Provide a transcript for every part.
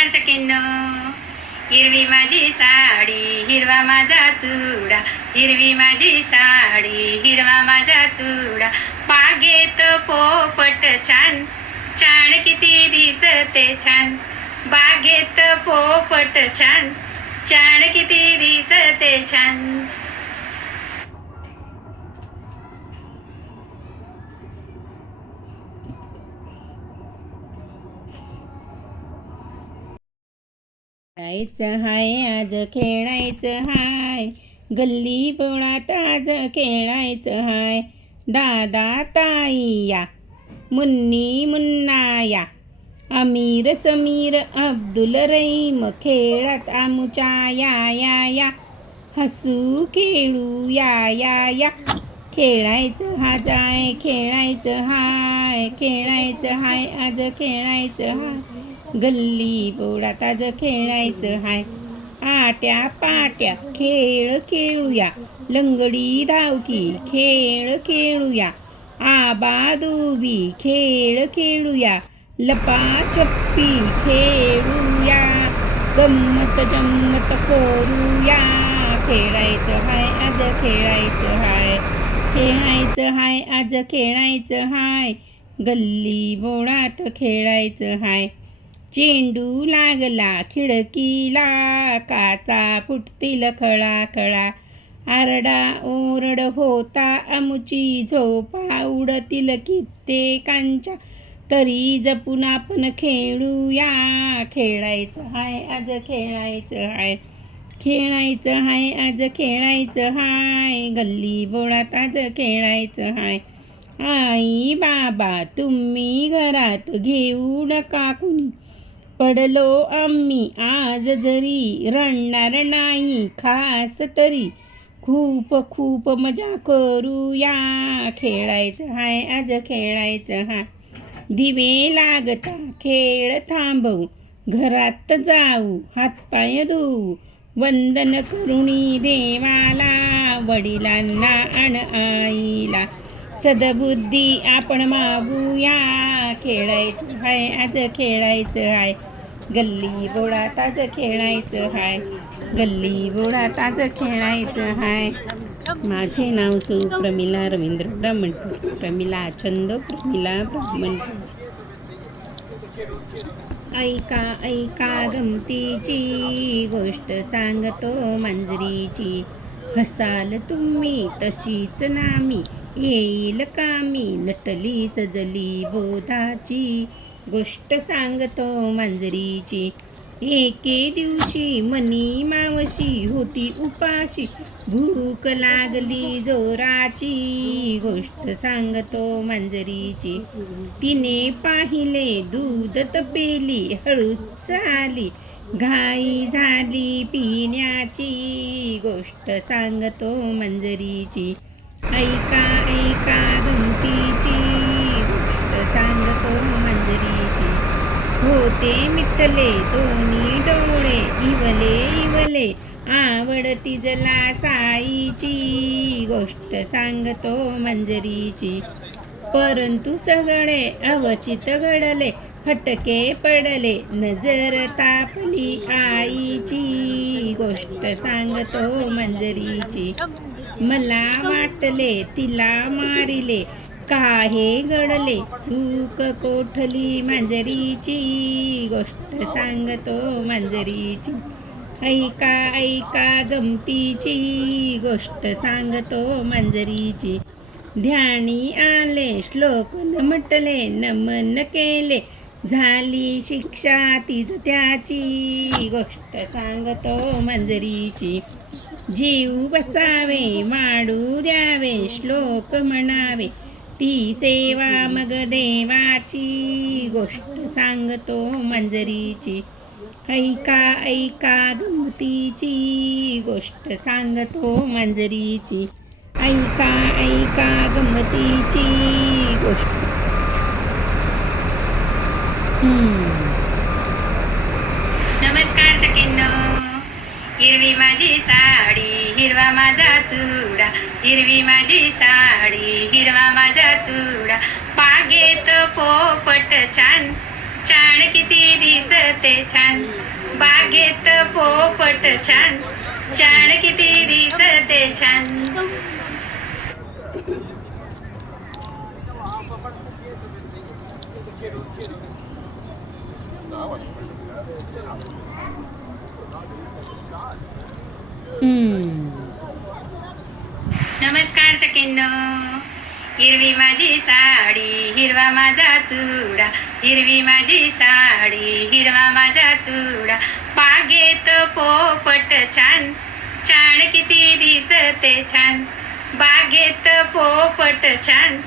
नमस्कार चकिन्नो हिरवी माझी साडी हिरवा माझा चुडा. हिरवी माझी साडी हिरवा माझा चुडा. बागेत पोपट छान छान किती दिसते छान. बागेत पोपट छान छान किती दिसते छान. खेळायचं हाय आज खेळायचं हाय. गल्ली बोळात आज खेळायचं हाय. दादा ताई या मुन्नी मुन्ना या. अमीर समीर अब्दुल रहीम खेळात आमुच्या या या या. हसू खेळू या या या. खेळायचं हा जाय खेळायचं हाय खेळायचं हाय आज खेळायचं हाय. गल्ली बोडात आज खेळायचं हाय. आट्या पाट्या खेळ खेळूया. लंगडी धावकी खेळ खेळूया. आबादुबी खेळ खेळूया. लपाछप्पी खेळूया. गंमत जम्मत करूया. खेळायचं हाय आज खेळायचं हाय. खेळायचं हाय आज खेळायचं हाय. गल्ली बोडात खेळायचं हाय. चेंडू लागला खिडकीला काचा फुटतील खळा खळा आरडा ओरड होता अमुची झोपा उडतील कित्येकांच्या तरी जपून आपण खेळूया. खेळायचं हाय आज खेळायचं हाय. खेळायचं हाय आज खेळायचं हाय. गल्ली बोळात आज खेळायचं हाय. आई बाबा तुम्ही घरात घेऊ नका कुणी. पडलो आम्ही. आज जरी रडणार नाही खास तरी खूप खूप मजा करूया. खेळायचं हाय आज खेळायचं हा. दिवे लागता खेळ थांबवू. घरात जाऊ हातपाय धुऊ. वंदन करुणी देवाला वडिलांना अण आईला. सदबुद्धी आपण मागूया. खेळायचं हाय आज खेळायचं हाय. गल्ली बोळात खेळायचं हाय. गल्ली बोळात खेळायचं हाय. माझे नाव सु प्रमिला रवींद्र ब्राह्मणकर. प्रमिला छंद प्रमिला ब्राह्मणकर ऐका ऐका गमतीची गोष्ट सांगतो मांजरीची. हसाल तुम्ही तशीच नामी. येईल कामी नटली सजली बोधाची. गोष्ट सांगतो मांजरीची. एके दिवशी मनी मावशी होती उपाशी. भूक लागली जोराची. गोष्ट सांगतो मांजरीची. तिने पाहिले दूध तपेली हळूच आली घाई झाली पिण्याची. गोष्ट सांगतो मांजरीची. ऐका ऐका गमतीची. सांगतो मंजरीची. होते मिटले दोन्ही डोळे इवले इवले. आवड तिजला साईची गोष्ट सांगतो मंजरीची. परंतु सगळे अवचित घडले फटके पडले. नजर तापली आईची गोष्ट सांगतो मंजरीची. मला वाटले तिला मारिले काहे घडले सुख कोठली मांजरीची? गोष्ट सांगतो मांजरीची. ऐका ऐका गमतीची. गोष्ट सांगतो मांजरीची. ध्यानी आले श्लोक न म्हटले नमन केले. झाली शिक्षा तीच त्याची. गोष्ट सांगतो मांजरीची. जीव बसावे माडू द्यावे श्लोक म्हणावे. ती सेवा मग देवाची. गोष्ट सांगतो मंजरीची. ऐका ऐका गमतीची. गोष्ट सांगतो मंजरीची. ऐका ऐका गमतीची. गोष्ट. नमस्कार चकिन्न हिरवी माझी साडी. हिरवा माझा चुडा हिरवी माझी साडी हिरवा माझा चुडा. बागेत पोपट छान छान किती दिसते छान. बागेत पोपट छान छान किती दिसते छान. Hmm. नमस्कार चकिन्न हिरवी माझी साडी हिरवा माझा चुडा. हिरवी माझी साडी हिरवा माझा चुडा. बागेत पोपट छान छान किती दिसते छान. बागेत पोपट छान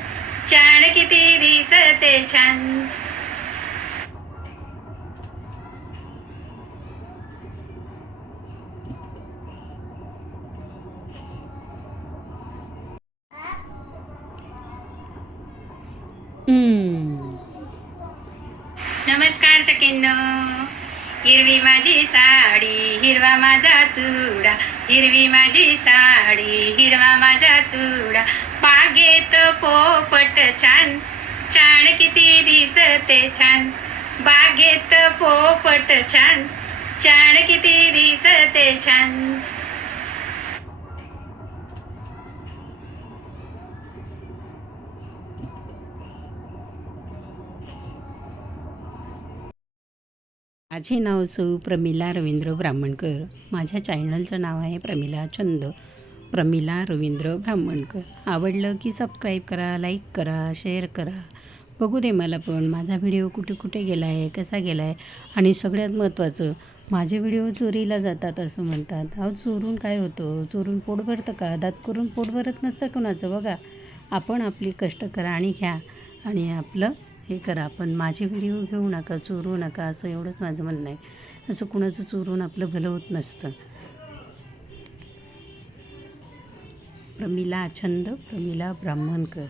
छान किती दिसते छान. नमस्कार चकिन्न. हिरवी माझी साडी हिरवा माझा चुडा. हिरवी माझी साडी हिरवा माझा चुडा. बागेत पोपट छान छान किती दिसते छान. बागेत पोपट छान छान किती दिसते छान. माझे नाव सौ प्रमिला रवींद्र ब्राह्मणकर. माझ्या चॅनलचं नाव आहे प्रमिला छंद. प्रमिला रवींद्र ब्राह्मणकर. आवडलं की सबस्क्राईब करा लाईक करा शेअर करा. बघू दे मला पण माझा व्हिडिओ कुठे कुठे गेला आहे कसा गेला आहे आणि सगळ्यात महत्त्वाचं माझे व्हिडिओ चोरीला जातात असं म्हणतात. अहो चोरून काय होतं? चोरून पोट भरतं का? दात करून पोट भरत नसतं कोणाचं बघा. आपण आपली कष्ट करा आणि घ्या आणि आपलं हे करा पण माझे व्हिडिओ घेऊ नका चोरू नका असं एवढंच माझं म्हणणं आहे. असं कुणाचं चोरून आपलं भलं होत नसतं. प्रमिला छंद प्रमिला ब्राह्मणकर.